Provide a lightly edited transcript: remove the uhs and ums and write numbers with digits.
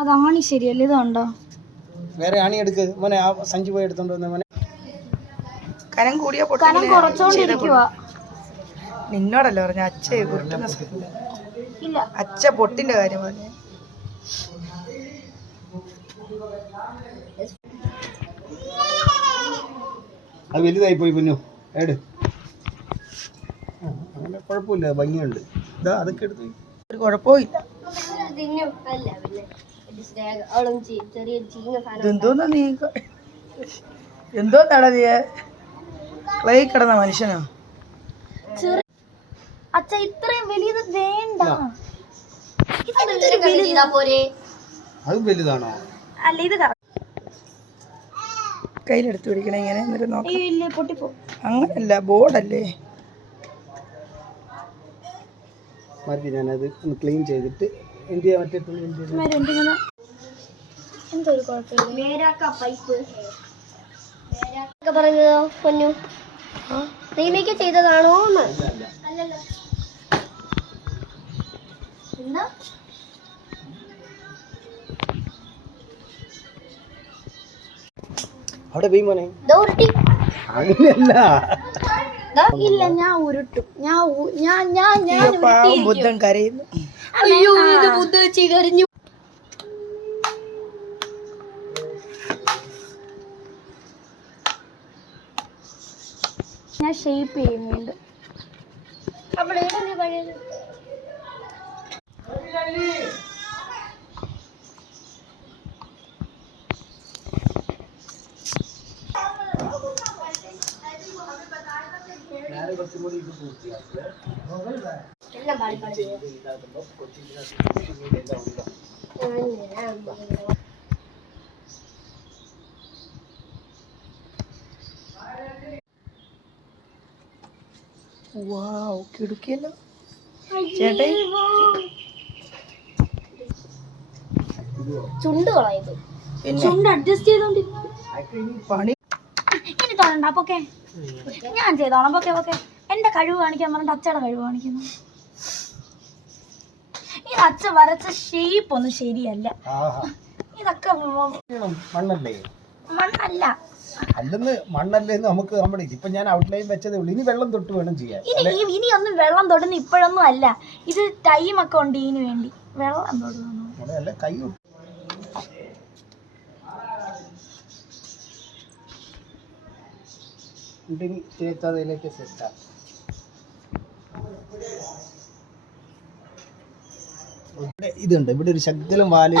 അതാണ് ശരിയല്ലേ? ഇതുണ്ടോ? വേറെ ആണി എടുക്ക് മോനെ. ആ സഞ്ചി പോയി എടുത്തോണ്ട് വന്ന മോനെ. കനം കൂടിയ കനം കുറച്ചോണ്ടിരിക്കുക. നിന്നോടല്ല പറഞ്ഞ അച്ഛ പൊട്ടുന്ന ഇല്ല, അച്ഛ പൊട്ടിന്റെ കാര്യം പറഞ്ഞ. അത് വലുതായി പോയി പൊന്നു. ഏട് അങ്ങനെ കുഴപ്പമില്ല, ഭംഗിയുണ്ട്. ഇതാ അതൊക്കെ എടുത്ത് ഒരു കുഴപ്പമില്ല. എന്തോന്നാ നീ എന്തോ നടന്നിയ ക്ലേ കിടന്ന മനുഷ്യനോ? അച്ഛ ഇത്രയും വലിയത് വേണ്ട. അത് വലുതാണോ? അല്ല, ഇത് കയ്യിലെടുത്ത് പിടിക്കണേ ഇങ്ങനെ, എന്നിട്ട് നോക്കാം. ഇല്ലേ, പൊട്ടിപ്പോ. അങ്ങനല്ല, ബോർഡല്ലേ. മതി, ഞാനത് ഒന്ന് ക്ലീൻ ചെയ്തിട്ട് എന്ത് ചെയ്യാൻ മറ്റേ തുണി എന്തൊരു കുഴപ്പമില്ല. പറഞ്ഞതോ പൊന്നു, റീമേക്ക് ചെയ്തതാണോ? അല്ലല്ലോ. എന്താ അവിടെ പോയി മോനെ. അങ്ങനെയല്ല. ഇല്ല, ഞാൻ ഉരുട്ടും. ബുദ്ധൻ കരയുന്നു. അയ്യോ, ഇത് ബുദ്ധ വെച്ച് കരഞ്ഞു. ഞാൻ ഷേപ്പ് ചെയ്യുന്നുണ്ട്. കിടുക്കിയല്ലോ ചേട്ടേ. ചുണ്ട് കളയത്, ചുണ്ട് അഡ്ജസ്റ്റ് ചെയ്തോണ്ടിരുന്നു. പണി ഇനി തോന്നണ്ട. അപ്പൊക്കെ ഞാൻ ചെയ്തോളാം. പൊക്കെ എന്റെ കഴിവ് കാണിക്കാൻ പറഞ്ഞിട്ട് അച്ഛയുടെ കഴിവ് കാണിക്കുന്നു. ഈ അച്ഛ വരച്ച ഷേപ്പ് ഒന്നും ശരിയല്ല. ഇതൊക്കെ മണ്ണല്ലേ? മണ്ണല്ല. അല്ലെന്ന് മണ്ണല്ലേന്ന് നമുക്ക് നമ്മുടെ ഇപ്പൊ ഞാൻ ഔട്ട്ലൈൻ വെച്ചതേ ഉള്ളൂ. ഇനി വെള്ളം തൊട്ട് വേണം ചെയ്യാൻ. ഇനി ഒന്നും വെള്ളം തൊടുന്ന ഇപ്പോഴൊന്നും അല്ല. ഇത് ടൈമൊക്കെ ഉണ്ട് ഇതിന് വേണ്ടി. വെള്ളം തൊടുന്നു അല്ല, കൈ തേച്ചതിലേക്ക് സെറ്റാ. ഇതുണ്ട് ഇവിടെ ഒരു ശകലം വാല്